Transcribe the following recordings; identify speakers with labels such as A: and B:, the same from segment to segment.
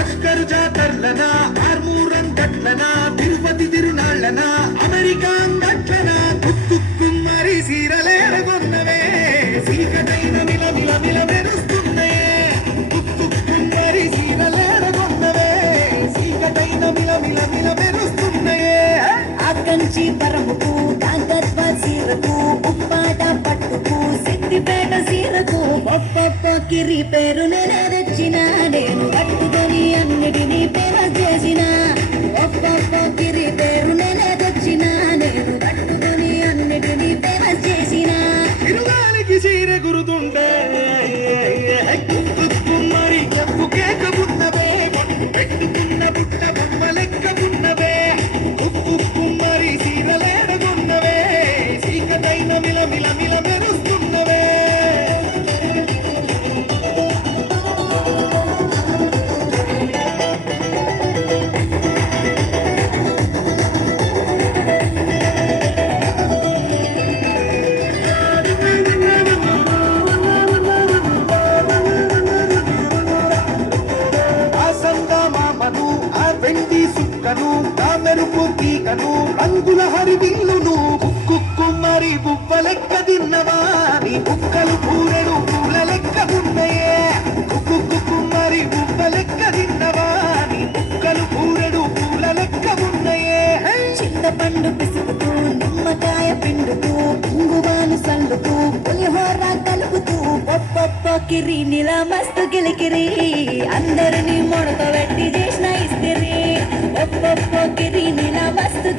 A: అస్కరు America గట్లనా గుర్తుక్కు మరి సీరలేడగొన్నవే సీకటైన మిల మిల మిల మెరుస్తున్నాయే.
B: గుర్తుక్కు మరి పరముకు సిద్దిపేట సీరకు ఒప్పొప్ప కిరి పేరు తెచ్చిన నేను కట్టుకొని అన్నిటినీ పేర చేసిన. ఒప్పొప్ప కిరి పేరు నేనే తెచ్చిన నేను కట్టుకొని అన్నిటినీ పేర చేసిన.
A: ఇరుగానికి చీర గురుతుండే మెరుపు రంగుల హరిదిల్లును. కుక్కు మరి బుబ్బ లెక్క తిన్నవా? నీ బుక్కలు పూరెడు పూల లెక్క ఉన్నయే. కుక్కు మరి బుబ్బ లెక్క తిన్నవా? నీ బుక్కలు పూరెడు పూల లెక్క ఉన్నయే. చిన్న
B: పండు పిసుకుతూ నిమ్మకాయ పిండుతూ పుంగువాలు సల్లుతూ పులిహోర కలుపుతూ పొప్పొప్ప కిరి నిలా మస్తు కిలికిరి. అందరినీ మొడత పెట్టి చేసిన ఇస్తిరి. ఒప్పొప్ప కిరి నిలా మస్తు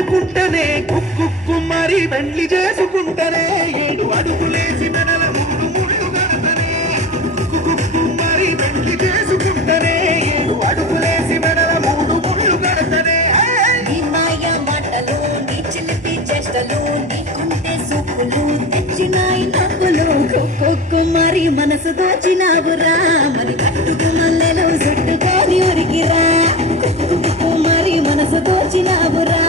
A: నిన్ను కుక్కు మరి పెండ్లి చేసుకుంటనే ఏడు అడుగులేసి మెడల మూడు ముళ్ళు గడతనే కుక్కు మరి పెండ్లి చేసుకుంటనే ఏడు అడుగులేసి మెడల మూడు ముళ్ళు గడతనే
B: నీ మాటలు నీ చిలిపి చేష్టలు నీ కుంటే సూపులు తెచ్చినాయి నవ్వులు. మరి మనసు దాచినావురా మరి కట్టుకు మల్లెలు చుట్టుకొని ఉరికిరా. మరి మనసు దోచినావురా